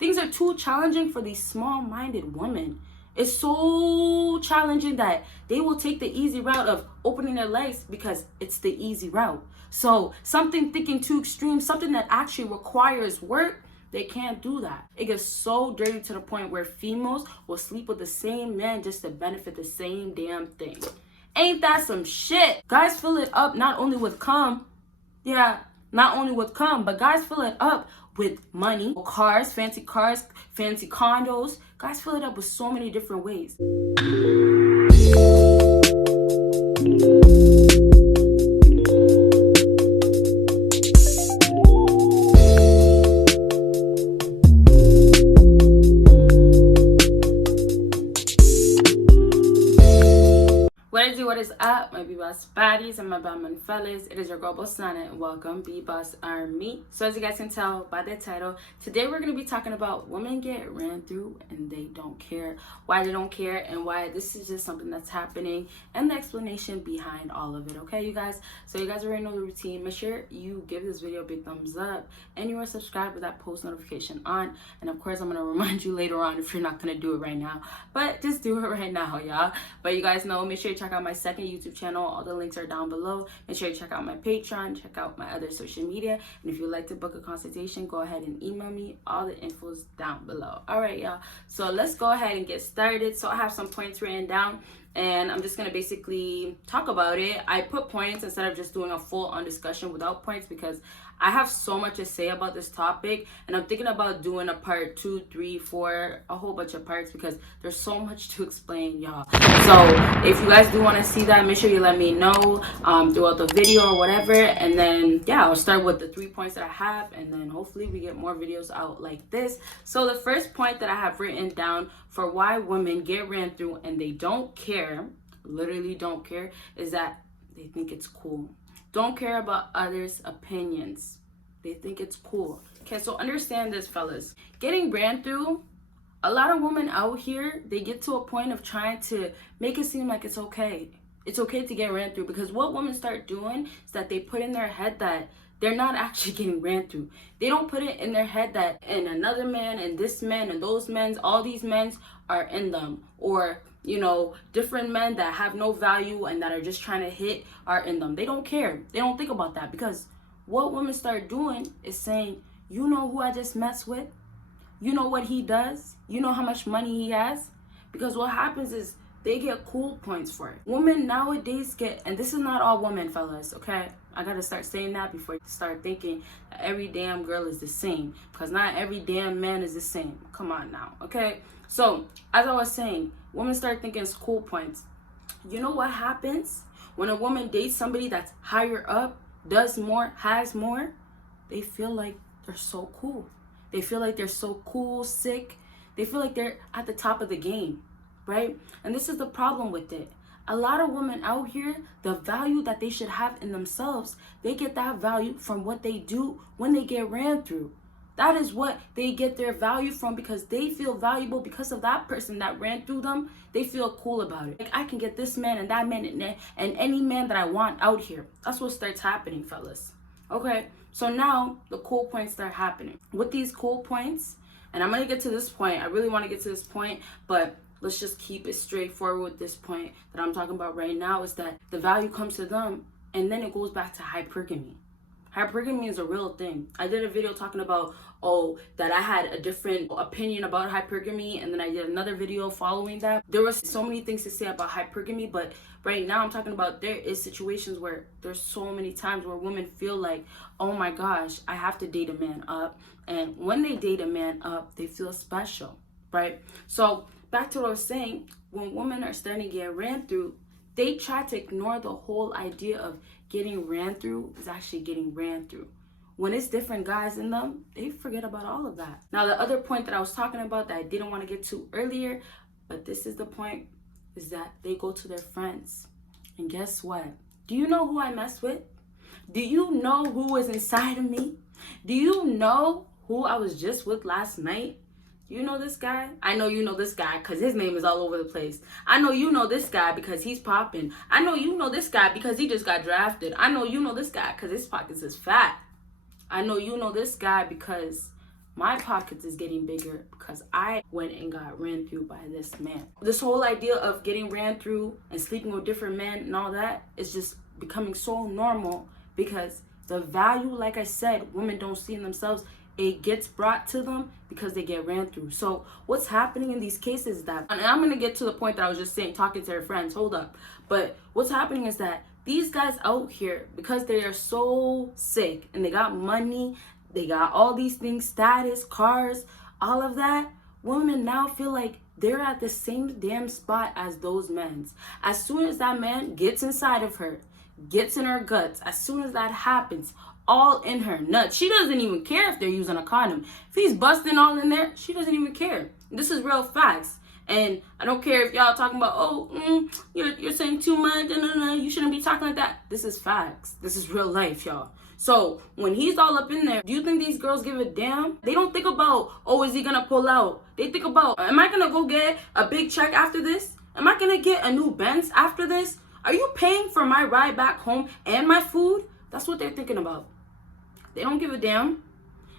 Things are too challenging for these small-minded women. It's so challenging that they will take the easy route of opening their legs because it's the easy route. So something thinking too extreme, something that actually requires work, they can't do that. It gets so dirty to the point where females will sleep with the same man just to benefit the same damn thing. Ain't that some shit? Guys fill it up not only with cum, not only with cum, but guys fill it up with money, cars, fancy condos. Guys fill it up with so many different ways. What is up, my BBossBaddies and my Batman fellas? It is your girl Bosana and welcome BBossArmy. So as you guys can tell by the title, today we're going to be talking about women get ran through and they don't care. Why they don't care and why this is just something that's happening and the explanation behind all of it. Okay, you guys? So you guys already know the routine. Make sure you give this video a big thumbs up and you are subscribed with that post notification on. And of course, I'm going to remind you later on if you're not going to do it right now. But just do it right now, y'all. But you guys know, make sure you check out my second YouTube channel. All the links are down below. Make sure you check out my Patreon, check out my other social media, and if you'd like to book a consultation, go ahead and email me. All the info's down below. All right, y'all, so let's go ahead and get started. So I have some points written down and I'm just gonna basically talk about it. I put points instead of just doing a full-on discussion without points because I have so much to say about this topic, and I'm thinking about doing a part 2, 3, 4, a whole bunch of parts because there's so much to explain, y'all. So if you guys do want to see that, make sure you let me know throughout the video or whatever, and then yeah, I'll start with the 3 points that I have, and then hopefully we get more videos out like this. So the first point that I have written down for why women get ran through and they don't care, literally don't care, is that they think it's cool. Don't care about others' opinions. They think it's cool. Okay, so understand this, fellas. Getting ran through, a lot of women out here, they get to a point of trying to make it seem like it's okay. It's okay to get ran through, because what women start doing is that they put in their head that they're not actually getting ran through. They don't put it in their head that and another man and this man and those men, all these men are in them, or you know, different men that have no value and that are just trying to hit are in them. They don't care. They don't think about that, because what women start doing is saying, you know who I just messed with? You know what he does? You know how much money he has? Because what happens is they get cool points for it. Women nowadays get, and this is not all women, fellas, okay? I gotta start saying that before you start thinking that every damn girl is the same, because not every damn man is the same. Come on now, okay? So, as I was saying, women start thinking it's cool points. You know what happens when a woman dates somebody that's higher up, does more, has more? They feel like they're so cool. They feel like they're so cool, sick. They feel like they're at the top of the game, right? And this is the problem with it. A lot of women out here, the value that they should have in themselves, they get that value from what they do when they get ran through. That is what they get their value from, because they feel valuable because of that person that ran through them. They feel cool about it. Like, I can get this man and that man and any man that I want out here. That's what starts happening, fellas. Okay, so now the cool points start happening. With these cool points, and I'm going to get to this point. I really want to get to this point, but let's just keep it straightforward with this point that I'm talking about right now, is that the value comes to them, and then it goes back to hypergamy. Hypergamy is a real thing. I did a video talking about, that I had a different opinion about hypergamy, and then I did another video following that. There was so many things to say about hypergamy, but right now I'm talking about there is situations where there's so many times where women feel like, oh my gosh, I have to date a man up. And when they date a man up, they feel special, right? So back to what I was saying, when women are starting to get ran through, they try to ignore the whole idea of getting ran through is actually getting ran through. When it's different guys in them, they forget about all of that. Now, the other point that I was talking about that I didn't want to get to earlier, but this is the point, is that they go to their friends. And guess what? Do you know who I mess with? Do you know who is inside of me? Do you know who I was just with last night? You know this guy? I know you know this guy because his name is all over the place. I know you know this guy because he's popping. I know you know this guy because he just got drafted. I know you know this guy because his pockets is fat. I know you know this guy because my pockets is getting bigger because I went and got ran through by this man. This whole idea of getting ran through and sleeping with different men and all that is just becoming so normal because the value, like I said, women don't see in themselves. It gets brought to them because they get ran through. So what's happening in these cases is that, and I'm going to get to the point that I was just saying, talking to their friends, hold up. But what's happening is that these guys out here, because they are so sick and they got money, they got all these things, status, cars, all of that, women now feel like they're at the same damn spot as those men. As soon as that man gets inside of her, gets in her guts, as soon as that happens, all in her nuts, she doesn't even care if they're using a condom. If he's busting all in there, she doesn't even care. This is real facts. And I don't care if y'all talking about, oh, you're saying too much, you shouldn't be talking like that. This is facts. This is real life, y'all. So when he's all up in there, do you think these girls give a damn? They don't think about, oh, is he gonna pull out? They think about, am I gonna go get a big check after this? Am I gonna get a new Benz after this? Are you paying for my ride back home and my food? That's what they're thinking about. They don't give a damn.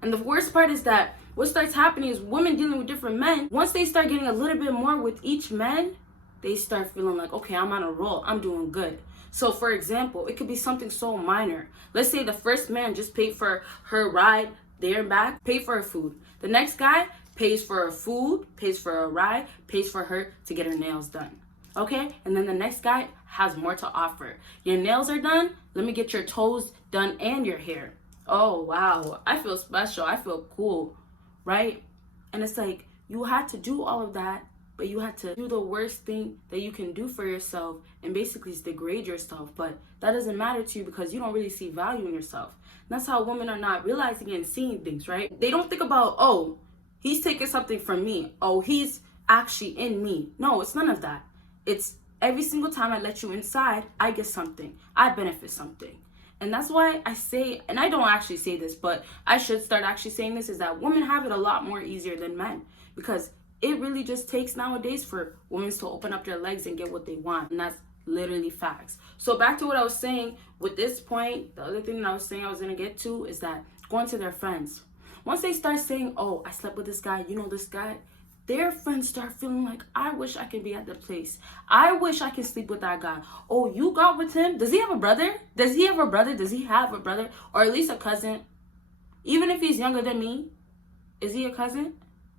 And the worst part is that what starts happening is women dealing with different men, once they start getting a little bit more with each man, they start feeling like, okay, I'm on a roll. I'm doing good. So for example, it could be something so minor. Let's say the first man just paid for her ride there and back, paid for her food. The next guy pays for her food, pays for a ride, pays for her to get her nails done. Okay? And then the next guy has more to offer. Your nails are done. Let me get your toes done and your hair. Oh, wow. I feel special. I feel cool. Right? And it's like, you had to do all of that, but you had to do the worst thing that you can do for yourself and basically degrade yourself. But that doesn't matter to you because you don't really see value in yourself. And that's how women are not realizing and seeing things, right? They don't think about, oh, he's taking something from me. Oh, he's actually in me. No, it's none of that. It's every single time I let you inside, I get something. I benefit something. And that's why I say, and I don't actually say this, but I should start actually saying this, is that women have it a lot more easier than men. Because it really just takes nowadays for women to open up their legs and get what they want. And that's literally facts. So back to what I was saying with this point, the other thing that I was saying I was going to get to is that going to their friends. Once they start saying, oh, I slept with this guy, you know this guy, their friends start feeling like, I wish I could be at the place. I wish I could sleep with that guy. Oh, you got with him? Does he have a brother? Does he have a brother? Does he have a brother? Or at least a cousin? Even if he's younger than me, is he a cousin?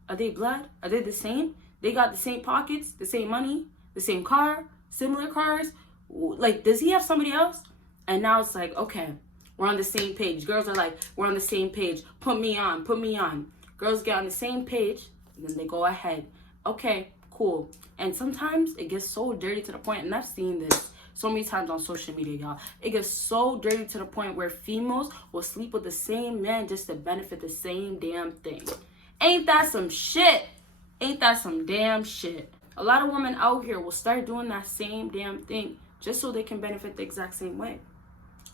Are they blood? Are they the same? They got the same pockets, the same money, the same car, similar cars. Like, does he have somebody else? And now it's like, okay, we're on the same page. Girls are like, we're on the same page. Put me on, put me on. Girls get on the same page. And then they go ahead. Okay, cool. And sometimes it gets so dirty to the point, and I've seen this so many times on social media, y'all. It gets so dirty to the point where females will sleep with the same man just to benefit the same damn thing. Ain't that some shit? Ain't that some damn shit? A lot of women out here will start doing that same damn thing just so they can benefit the exact same way.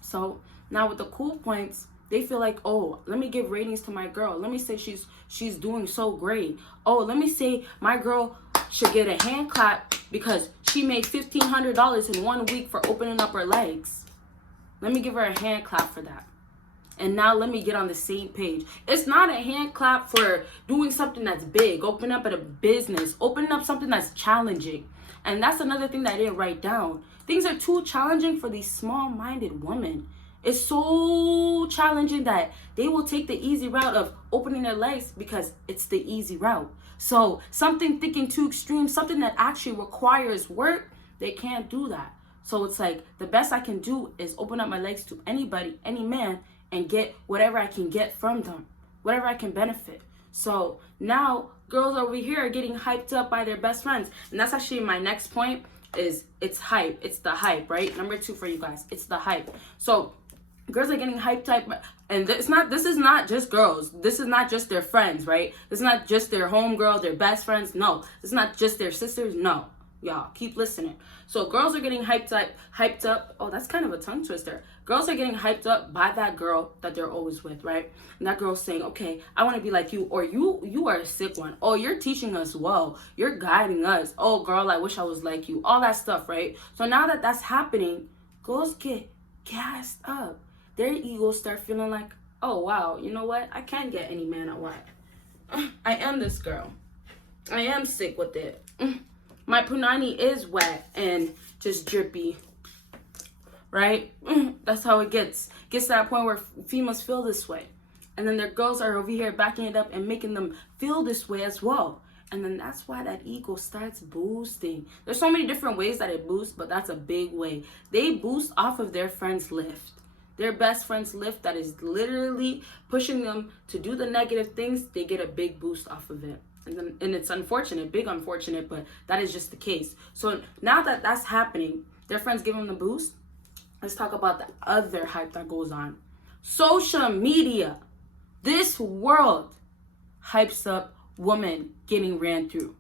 So now with the cool points, they feel like, oh, let me give ratings to my girl. Let me say she's doing so great. Oh, let me say my girl should get a hand clap because she made $1,500 in 1 week for opening up her legs. Let me give her a hand clap for that. And now let me get on the same page. It's not a hand clap for doing something that's big, opening up a business, opening up something that's challenging. And that's another thing that I didn't write down. Things are too challenging for these small-minded women. It's so challenging that they will take the easy route of opening their legs because it's the easy route. So something thinking too extreme, something that actually requires work, they can't do that. So it's like the best I can do is open up my legs to anybody, any man, and get whatever I can get from them, whatever I can benefit. So now girls over here are getting hyped up by their best friends. And that's actually my next point is it's hype. It's the hype, right? Number 2 for you guys. It's the hype. So girls are getting hyped up, and this is not just girls. This is not just their friends, right? This is not just their homegirls, their best friends. No, this is not just their sisters. No, y'all keep listening. So girls are getting hyped up. Oh, that's kind of a tongue twister. Girls are getting hyped up by that girl that they're always with, right? And that girl's saying, okay, I want to be like you, or you are a sick one. Oh, you're teaching us well. You're guiding us. Oh, girl, I wish I was like you. All that stuff, right? So now that that's happening, girls get gassed up. Their egos start feeling like, oh, wow, you know what? I can get any man I want. I am this girl. I am sick with it. My punani is wet and just drippy. Right? That's how it gets. Gets to that point where females feel this way. And then their girls are over here backing it up and making them feel this way as well. And then that's why that ego starts boosting. There's so many different ways that it boosts, but that's a big way. They boost off of their friend's lift. Their best friend's lift that is literally pushing them to do the negative things. They get a big boost off of it. And it's unfortunate, big unfortunate, but that is just the case. So now that that's happening, their friends give them the boost. Let's talk about the other hype that goes on. Social media. This world hypes up women getting ran through.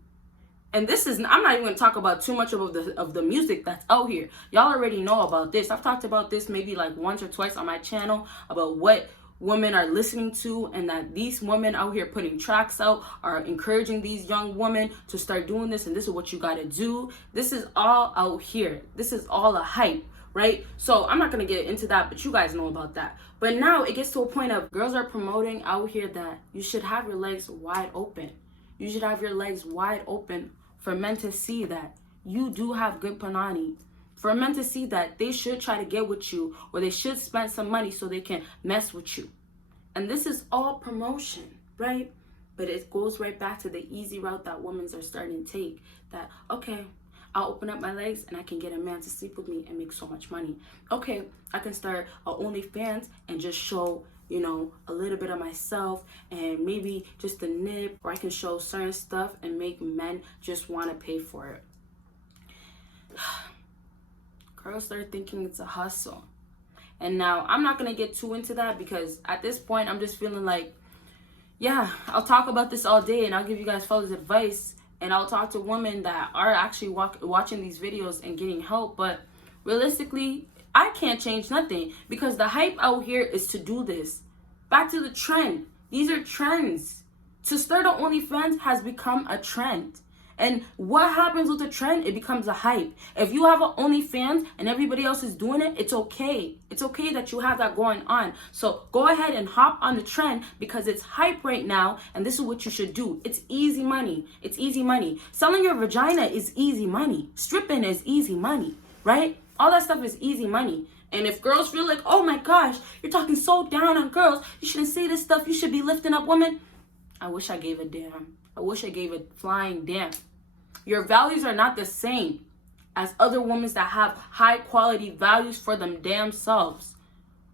And this is, I'm not even going to talk about too much of the music that's out here. Y'all already know about this. I've talked about this maybe like once or twice on my channel about what women are listening to, and that these women out here putting tracks out are encouraging these young women to start doing this, and this is what you got to do. This is all out here. This is all a hype. Right? So I'm not going to get into that, but you guys know about that. But now it gets to a point of girls are promoting out here that you should have your legs wide open. You should have your legs wide open for men to see that you do have good panani. For men to see that they should try to get with you, or they should spend some money so they can mess with you. And this is all promotion, right? But it goes right back to the easy route that women are starting to take. That, okay, I'll open up my legs and I can get a man to sleep with me and make so much money. Okay, I can start a OnlyFans and just show, you know, a little bit of myself and maybe just a nip, or I can show certain stuff and make men just want to pay for it. Girls start thinking it's a hustle. And now I'm not going to get too into that, because at this point I'm just feeling like, yeah, I'll talk about this all day and I'll give you guys fellas advice. And I'll talk to women that are actually watching these videos and getting help. But realistically, I can't change nothing, because the hype out here is to do this. Back to the trend. These are trends. To start an OnlyFans has become a trend. And what happens with a trend? It becomes a hype. If you have an OnlyFans and everybody else is doing it, it's okay. It's okay that you have that going on. So go ahead and hop on the trend, because it's hype right now, and this is what you should do. It's easy money. It's easy money. Selling your vagina is easy money. Stripping is easy money, right? All that stuff is easy money. And if girls feel like, oh my gosh, you're talking so down on girls, you shouldn't say this stuff, you should be lifting up women, I wish I gave a damn. I wish I gave a flying damn. Your values are not the same as other women that have high quality values for them damn selves.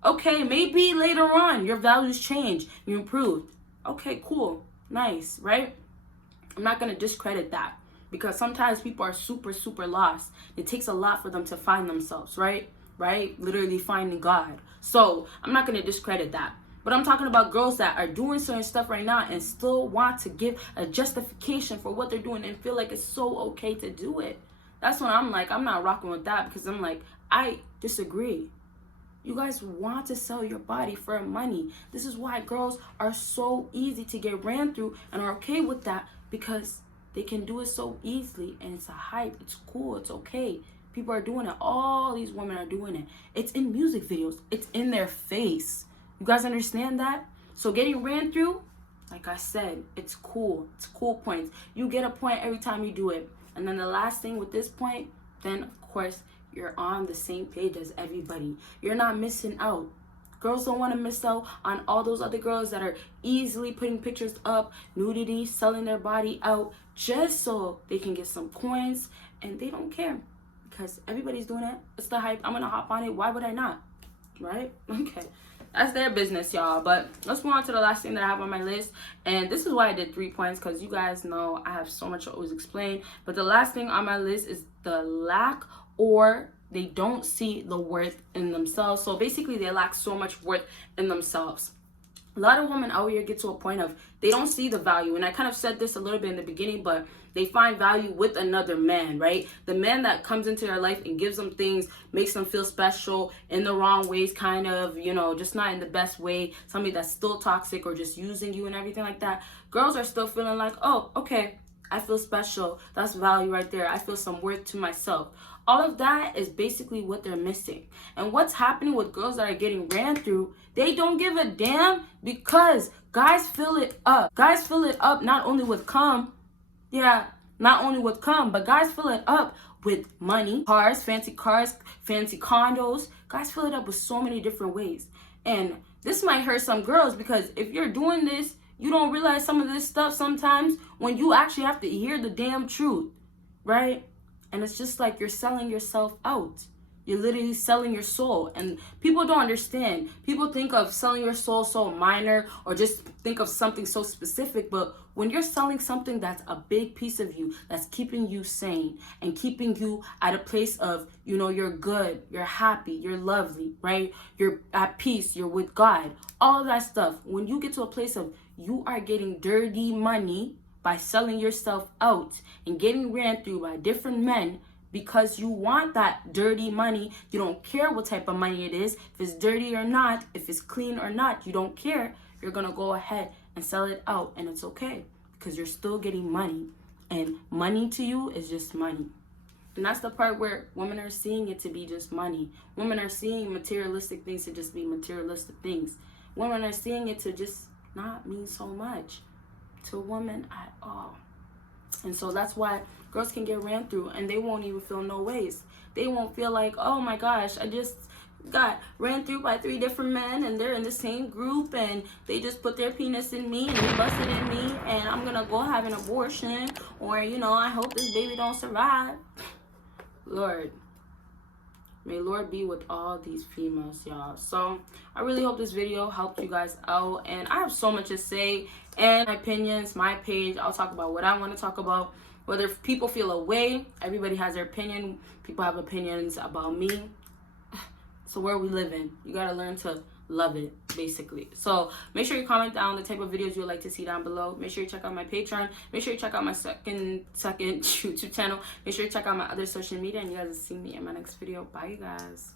Okay, maybe later on your values change, you improved. Okay, cool, nice, right? I'm not going to discredit that, because sometimes people are super lost. It takes a lot for them to find themselves, right? Literally finding God. So I'm not going to discredit that. But I'm talking about girls that are doing certain stuff right now and still want to give a justification for what they're doing and feel like it's so okay to do it. That's when I'm like, I'm not rocking with that, because I'm like, I disagree. You guys want to sell your body for money. This is why girls are so easy to get ran through and are okay with that, because they can do it so easily, and it's a hype. It's cool. It's okay. People are doing it. All these women are doing it. It's in music videos. It's in their face. You guys understand that? So getting ran through, like I said, it's cool. It's cool points. You get a point every time you do it. And then the last thing with this point, then of course, you're on the same page as everybody. You're not missing out. Girls don't want to miss out on all those other girls that are easily putting pictures up, nudity, selling their body out just so they can get some coins, and they don't care, because everybody's doing it. It's the hype. I'm going to hop on it. Why would I not? Right? Okay. That's their business, y'all. But let's move on to the last thing that I have on my list. And this is why I did 3 points, because you guys know I have so much to always explain. But the last thing on my list is the lack, or they don't see the worth in themselves. So basically, they lack so much worth in themselves. A lot of women out here get to a point of they don't see the value. And I kind of said this a little bit in the beginning, but they find value with another man, right? The man that comes into their life and gives them things, makes them feel special in the wrong ways, kind of, you know, just not in the best way. Somebody that's still toxic or just using you and everything like that. Girls are still feeling like, oh, okay, I feel special. That's value right there. I feel some worth to myself. All of that is basically what they're missing. And what's happening with girls that are getting ran through, they don't give a damn, because guys fill it up. Guys fill it up not only with cum, not only with cum, but guys fill it up with money, cars, fancy condos. Guys fill it up with so many different ways. And this might hurt some girls, because if you're doing this, you don't realize some of this stuff sometimes when you actually have to hear the damn truth, right? And it's just like you're selling yourself out. You're literally selling your soul. And people don't understand. People think of selling your soul so minor, or just think of something so specific. But when you're selling something that's a big piece of you, that's keeping you sane and keeping you at a place of, you know, you're good, you're happy, you're lovely, right? You're at peace, you're with God, all that stuff. When you get to a place of you are getting dirty money by selling yourself out and getting ran through by different men, because you want that dirty money. You don't care what type of money it is, if it's dirty or not, if it's clean or not, you don't care. You're gonna go ahead and sell it out, and it's okay, because you're still getting money, and money to you is just money. And that's the part where women are seeing it to be just money. Women are seeing materialistic things to just be materialistic things. Women are seeing it to just not mean so much to a woman at all. And so that's why girls can get ran through, and they won't even feel no ways. They won't feel like, oh my gosh, I just got ran through by 3 different men, and they're in the same group, and they just put their penis in me, and they busted in me, and I'm gonna go have an abortion, or, you know, I hope this baby don't survive. Lord, may Lord be with all these females, y'all. So I really hope this video helped you guys out, and I have so much to say, and my opinions, my page, I'll talk about what I want to talk about. Whether people feel a way, everybody has their opinion. People have opinions about me. So where we live in, you gotta learn to love it, basically. So make sure you comment down the type of videos you would like to see down below. Make sure you check out my Patreon. Make sure you check out my second YouTube channel. Make sure you check out my other social media, and you guys will see me in my next video. Bye, you guys.